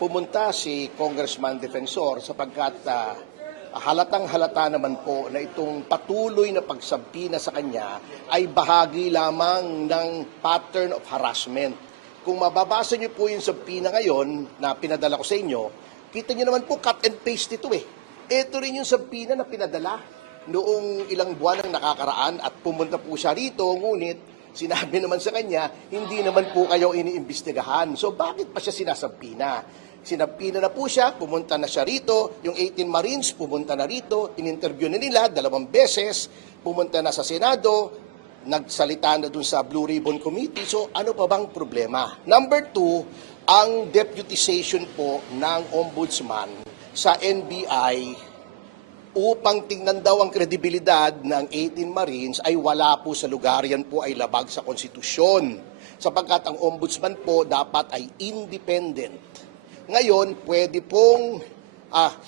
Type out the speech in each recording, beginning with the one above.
pumunta si Congressman Defensor sapagkat halatang-halata naman po na itong patuloy na pagsampina sa kanya ay bahagi lamang ng pattern of harassment. Kung mababasa niyo po yung sampina ngayon na pinadala ko sa inyo, kita niyo naman po cut and paste ito eh. Ito rin yung sampina na pinadala noong ilang buwan ang nakakaraan at pumunta po siya rito, ngunit sinabi naman sa kanya, hindi naman po kayo iniimbestigahan. So bakit pa siya sinasampina? Sinampina na po siya, pumunta na siya rito, yung 18 Marines pumunta na rito, in-interview na nila 2 beses, pumunta na sa Senado, nagsalita na dun sa Blue Ribbon Committee. So ano pa bang problema? Number 2, ang deputization po ng Ombudsman sa NBI upang tingnan daw ang kredibilidad ng 18 Marines ay wala po sa lugar. Yan po ay labag sa konstitusyon. Sapagkat ang ombudsman po dapat ay independent. Ngayon, pwede pong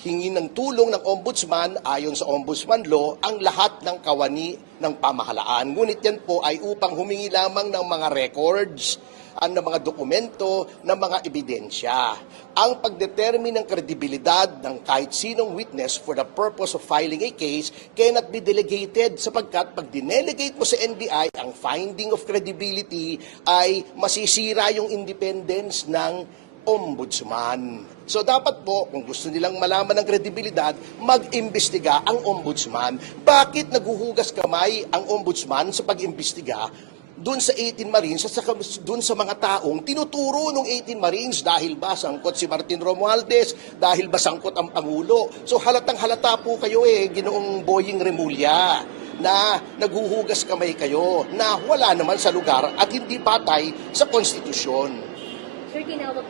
hingin ng tulong ng ombudsman ayon sa ombudsman law ang lahat ng kawani ng pamahalaan. Ngunit yan po ay upang humingi lamang ng mga records, ng mga dokumento, ng mga ebidensya. Ang pagdetermine ng kredibilidad ng kahit sinong witness for the purpose of filing a case cannot be delegated sapagkat pag dinelegate mo sa NBI, ang finding of credibility ay masisira yung independence ng ombudsman. So dapat po, kung gusto nilang malaman ng kredibilidad, mag-imbestiga ang ombudsman. Bakit naguhugas kamay ang ombudsman sa pag-imbestiga doon sa 18 Marines at doon sa mga taong tinuturo ng 18 Marines? Dahil ba sangkot si Martin Romualdez? Dahil ba sangkot ang Pangulo? So halatang-halata po kayo Ginoong Boying Remulla, na naguhugas kamay kayo na wala naman sa lugar at hindi batay sa konstitusyon. Sir, tinawag